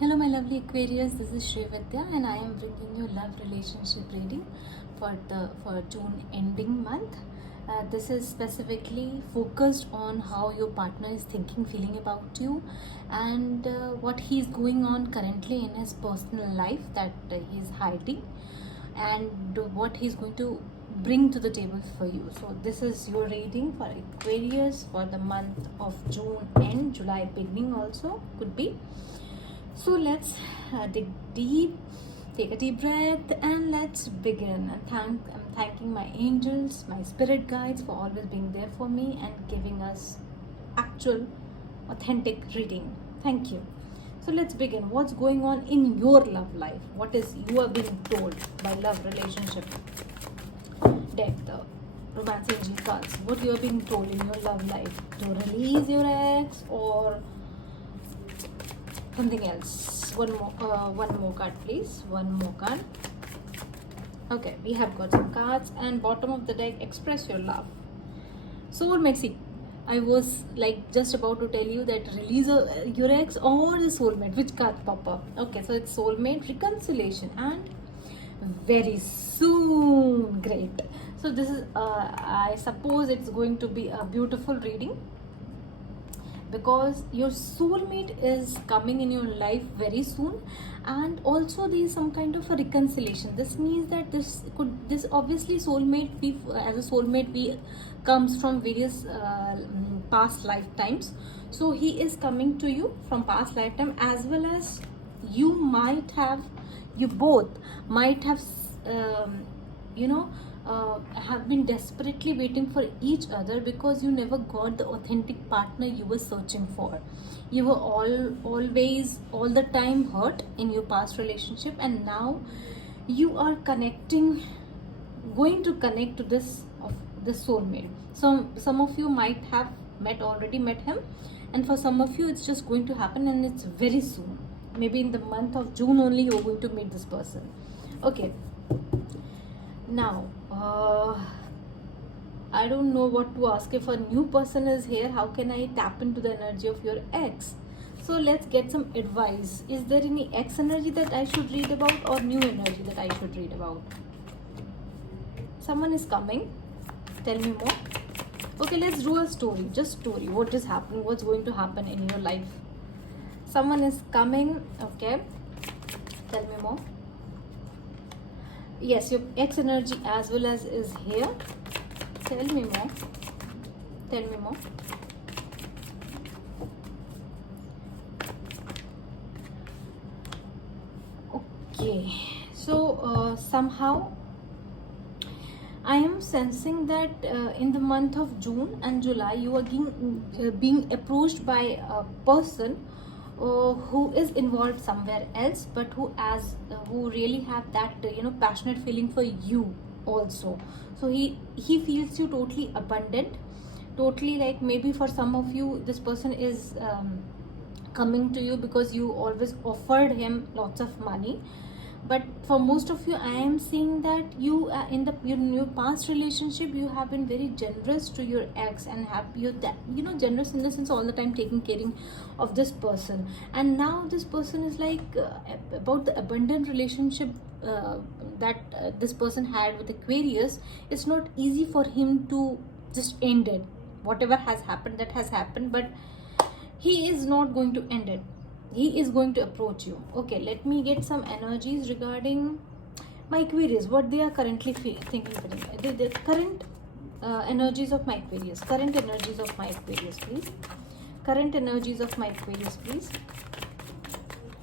Hello, my lovely Aquarius. This is Srividya, and I am bringing you love relationship reading for June ending month. This is specifically focused on how your partner is thinking, feeling about you, and what he's going on currently in his personal life that he's hiding, and what he's going to bring to the table for you. So this is your reading for Aquarius for the month of June and July beginning also could be. So let's dig deep, take a deep breath, and let's begin. I'm thanking my angels, my spirit guides for always being there for me and giving us actual, authentic reading. Thank you. So let's begin. What's going on in your love life? What is you are being told by love relationship deck, the romance angel cards? What you are being told in your love life to release your ex or something else? One more card, please. One more card. Okay, we have got some cards, and bottom of the deck, express your love. Soulmate. See, I was like just about to tell you that release your ex or the soulmate. Which card pop up? Okay, so it's soulmate, reconciliation, and very soon. Great. So this is I suppose it's going to be a beautiful reading, because your soulmate is coming in your life very soon, and also there is some kind of a reconciliation. This means that this obviously soulmate, we as a soulmate we comes from various past lifetimes. So he is coming to you from past lifetime, as well as you both might have you know have been desperately waiting for each other, because you never got the authentic partner you were searching for. You were always all the time hurt in your past relationship, and now you are going to connect to this soulmate. So some of you might have already met him, and for some of you it's just going to happen, and it's very soon. Maybe in the month of June only you're going to meet this person. Okay, now I don't know what to ask. If a new person is here, how can I tap into the energy of your ex? So let's get some advice. Is there any ex energy that I should read about, or new energy that I should read about? Someone is coming. Tell me more. Okay, let's do a story. Just story. What is happening? What's going to happen in your life? Someone is coming. Okay. Tell me more. Yes, your ex energy as well as is here. Tell me more. Tell me more. Okay. So somehow I am sensing that in the month of June and July you are being approached by a person who is involved somewhere else, but who really have that passionate feeling for you also. So he feels you totally abundant, totally, like maybe for some of you this person is coming to you because you always offered him lots of money. But for most of you, I am seeing that you in your past relationship you have been very generous to your ex, and have generous in the sense all the time taking care of this person. And now this person is like about the abundant relationship that this person had with Aquarius. It's not easy for him to just end it. Whatever has happened, that has happened, but he is not going to end it. He is going to approach you. Okay, let me get some energies regarding my Aquarius, what they are currently thinking. The current energies of my Aquarius. Current energies of my Aquarius, please. Current energies of my Aquarius, please.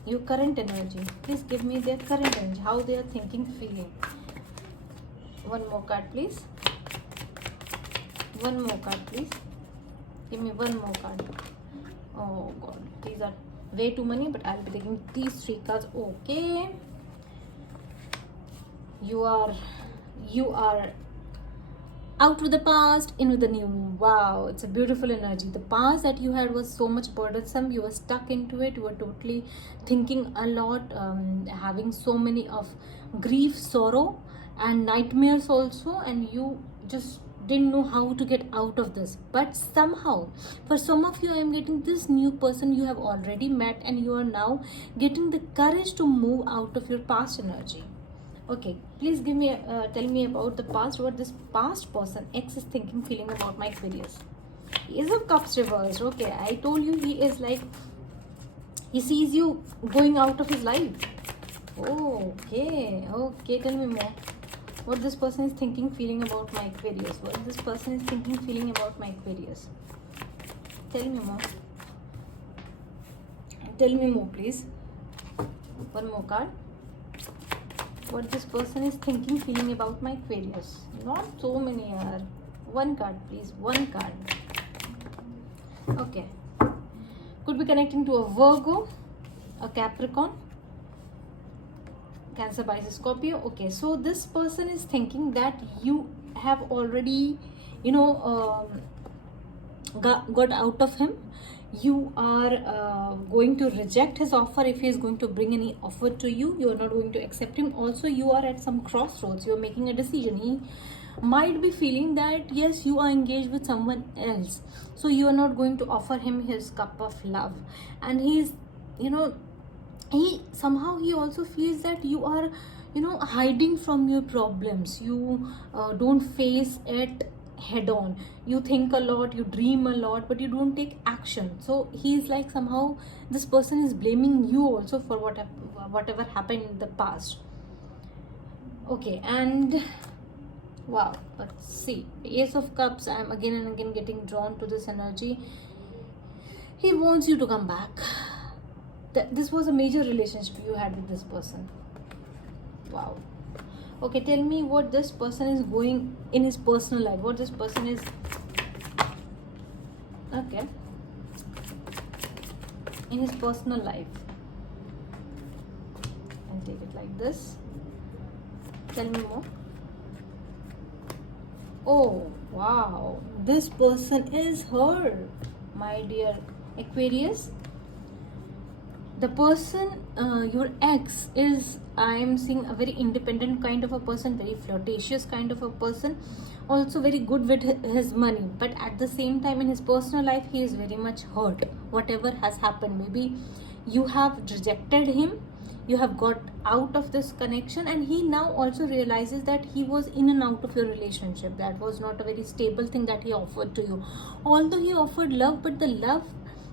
Your current energy. Please give me their current energy. How they are thinking, feeling. One more card, please. One more card, please. Give me one more card. Oh God, these are way too many, but I'll be taking these three cards. Okay, you are out with the past, in with the new. Wow, it's a beautiful energy. The past that you had was so much burdensome. You were stuck into it. You were totally thinking a lot, having so many of grief, sorrow, and nightmares also, and you just didn't know how to get out of this. But somehow, for some of you, I am getting this new person you have already met, and you are now getting the courage to move out of your past energy. Okay, please give me tell me about the past, what this past person X is thinking, feeling about my Aquarius. Ace of Cups reversed. Okay, I told you he is like, he sees you going out of his life. Oh, okay, tell me more. What this person is thinking, feeling about my Aquarius. What this person is thinking, feeling about my Aquarius. Tell me more. Tell me more, please. One more card. What this person is thinking, feeling about my Aquarius. Not so many are. One card, please. One card. Okay. Could be connecting to a Virgo, a Capricorn, Cancer, Pisces, Scorpio. Okay, so this person is thinking that you have already, got out of him. You are going to reject his offer. If he is going to bring any offer to you, you are not going to accept him. Also, you are at some crossroads. You are making a decision. He might be feeling that yes, you are engaged with someone else, so you are not going to offer him his cup of love. And he's, he somehow, he also feels that you are, hiding from your problems. You don't face it head on. You think a lot, you dream a lot, but you don't take action. So he's like, somehow this person is blaming you also for whatever happened in the past. Okay, and wow, let's see. Ace of Cups, I'm again and again getting drawn to this energy. He wants you to come back. This was a major relationship you had with this person. Wow. Okay, tell me what this person is going in his personal life. What this person is. Okay. In his personal life. I'll take it like this. Tell me more. Oh, wow. This person is her, my dear Aquarius. The person, your ex, is, I am seeing, a very independent kind of a person, very flirtatious kind of a person, also very good with his money. But at the same time, in his personal life, he is very much hurt. Whatever has happened, maybe you have rejected him, you have got out of this connection, and he now also realizes that he was in and out of your relationship. That was not a very stable thing that he offered to you. Although he offered love, but the love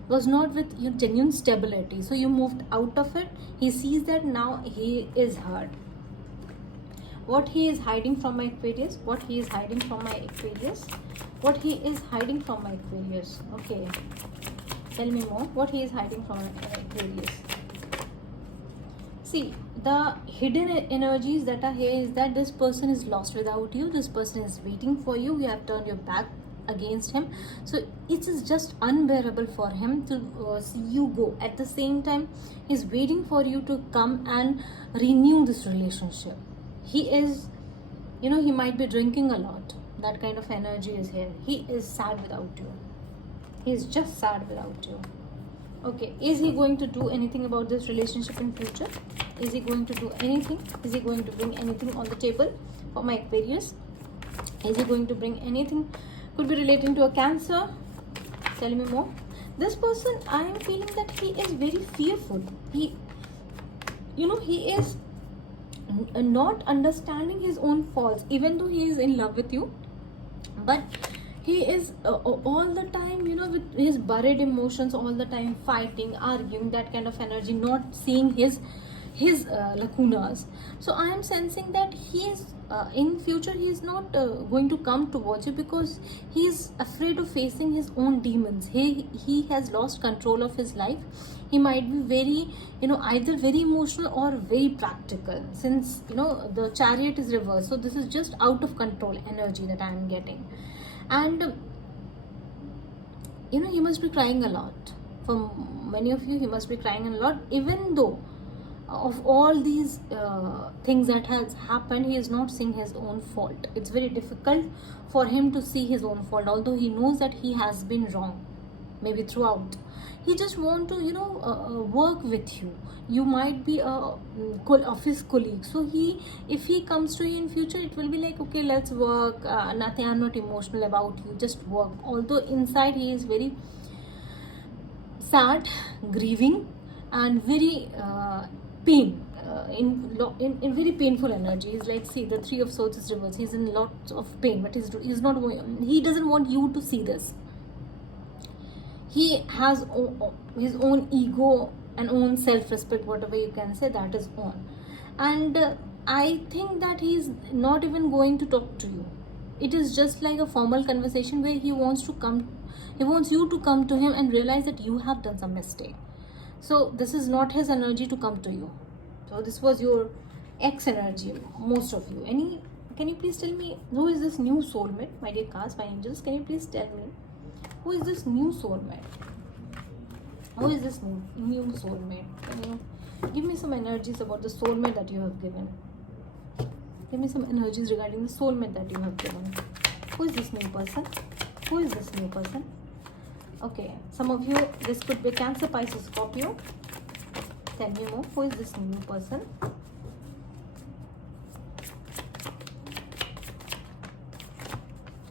was not with your genuine stability. So you moved out of it. He sees that now he is hurt. What he is hiding from my Aquarius? What he is hiding from my Aquarius? What he is hiding from my Aquarius? Okay. Tell me more. What he is hiding from my Aquarius? See, the hidden energies that are here is that this person is lost without you. This person is waiting for you. You have turned your back against him, so it is just unbearable for him to see you go. At the same time, he's waiting for you to come and renew this relationship. He is, he might be drinking a lot. That kind of energy is here. He is sad without you. He is just sad without you. Okay, is he going to do anything about this relationship in future? Is he going to do anything? Is he going to bring anything on the table for my Aquarius? Is he going to bring anything? Could be relating to a Cancer. Tell me more. This person, I am feeling that he is very fearful. He is not understanding his own faults, even though he is in love with you. But he is all the time, with his buried emotions, all the time fighting, arguing, that kind of energy, not seeing his lacunas. So I am sensing that he is in future, he is not going to come towards you because he is afraid of facing his own demons. He has lost control of his life. He might be very, either very emotional or very practical, since the Chariot is reversed. So this is just out of control energy that I am getting. And he must be crying a lot. For many of you, he must be crying a lot, even though of all these things that has happened, he is not seeing his own fault. It's very difficult for him to see his own fault, although he knows that he has been wrong. maybe throughout. He just want to work with you. You might be a office colleague, so if he comes to you in future, it will be like, okay, let's work, nothing, I'm not emotional about you, just work. Although inside he is very sad, grieving, and very pain, in very painful energy. He's like, see, the Three of Swords is reversed. He's in lots of pain, but he's not going, he doesn't want you to see this. He has his own ego and own self-respect, whatever you can say, that is on. And I think that he's not even going to talk to you. It is just like a formal conversation where he wants you to come to him and realize that you have done some mistake. So this is not his energy to come to you. So this was your ex energy, most of you. Can you please tell me who is this new soulmate, my dear cast, my angels? Can you please tell me who is this new soulmate? Who is this new soulmate? Can you give me some energies about the soulmate that you have given? Give me some energies regarding the soulmate that you have given. Who is this new person? Who is this new person? Okay, some of you, this could be Cancer, Pisces, Scorpio. Tell me more. Who is this new person?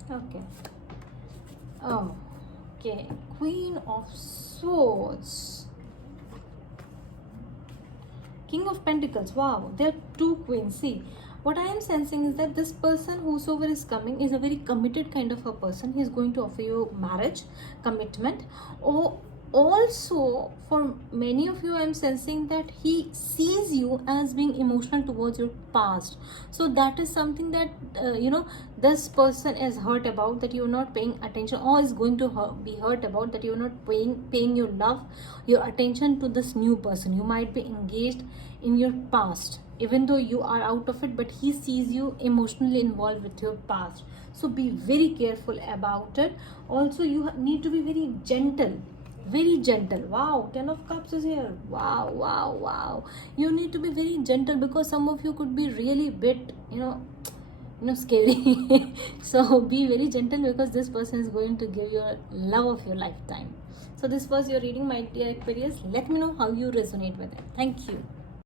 Okay. Oh, okay. Queen of Swords. King of Pentacles. Wow, there are two queens. See, what I am sensing is that this person, whosoever is coming, is a very committed kind of a person. He is going to offer you marriage, commitment. Or also, for many of you, I am sensing that he sees you as being emotional towards your past. So that is something that this person is hurt about, that you are not paying attention, or is going to be hurt about that you are not paying your love, your attention to this new person. You might be engaged in your past, even though you are out of it, but he sees you emotionally involved with your past. So be very careful about it. Also, you need to be very gentle. Very gentle. Wow, 10 of Cups is here. Wow. You need to be very gentle, because some of you could be really bit scary. So be very gentle, because this person is going to give you a love of your lifetime. So this was your reading, my dear Aquarius. Let me know how you resonate with it. Thank you.